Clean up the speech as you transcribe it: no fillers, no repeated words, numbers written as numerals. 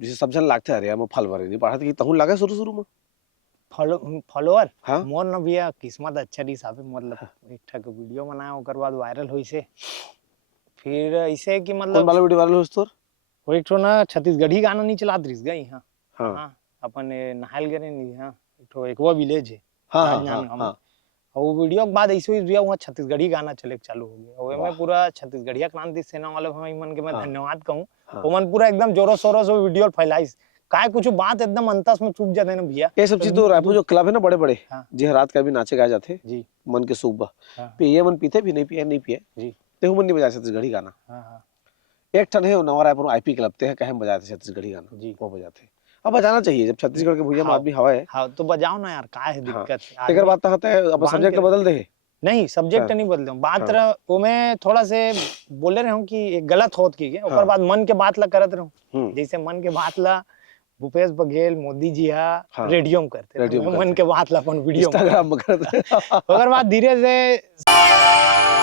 जैसे सब जन लागते अरे हम फल भरे नहीं पढ़ा कि तहु लगा शुरू में फॉलोअर हाँ मोर न भैया किस्मत अच्छा नहीं साहब मतलब एक ठक वीडियो बनाया ओकर बाद वायरल होई से फिर ऐसे कि कौन मतलब वाला वीडियो वायरल हो तोर वो एक ठो ना छत्तीसगढ़ी गाना नहीं चलात रिस गई हाँ हाँ हाँ अपन नहायल गए नहीं हाँ एक ठो एकवा विलेज है हाँ हाँ राजनांदगांव हाँ में हाँ और वो वीडियो के बाद ऐसे ही भैया वहाँ छत्तीसगढ़ी गाना चले के चालू हो गया और मैं वाह पूरा छत्तीसगढ़िया क्रांति सेना वाले भाई मन के मैं हाँ धन्यवाद कहूँ हाँ वो मन पूरा एकदम जोरों शोरों से वीडियो फैलाइस काय कुछ बात एकदम अंतस में चुप जाते ना भैया ये सब तो चीज तो रायपुर जो क्लब है ना बड़े बड़े हाँ जी रात का भी नाचे गाए जाते जी मन के सुबह हाँ पिए मन पीते भी नहीं पिए नहीं पिए जी तेहु मन नहीं बजा छत्तीसगढ़ी गाना हाँ हाँ एक ठन है नवा रायपुर आईपी क्लब ते कहे बजाते छत्तीसगढ़ी गाना जी वो बजाते अब बजाना चाहिए जब छत्तीसगढ़ के भुइया में हाँ आदमी हवा है हाँ तो बजाओ ना यार काय है हाँ दिक्कत तेकर आदमी बात तो होता है अपन बांध सब्जेक्ट के बदल दे नहीं सब्जेक्ट हाँ नहीं बदले बात हाँ रहा वो मैं थोड़ा से बोले रहा हूँ कि एक गलत होत की ओकर हाँ बाद मन के बात ला करत रहूँ हम्म जैसे मन के बात ला भूपेश बघेल मोदी जी हाँ रेडियो में करते तो रेडियो में मैं मन करते के बात ला अपन वीडियो में इंस्टाग्राम में करते ओकर बाद धीरे से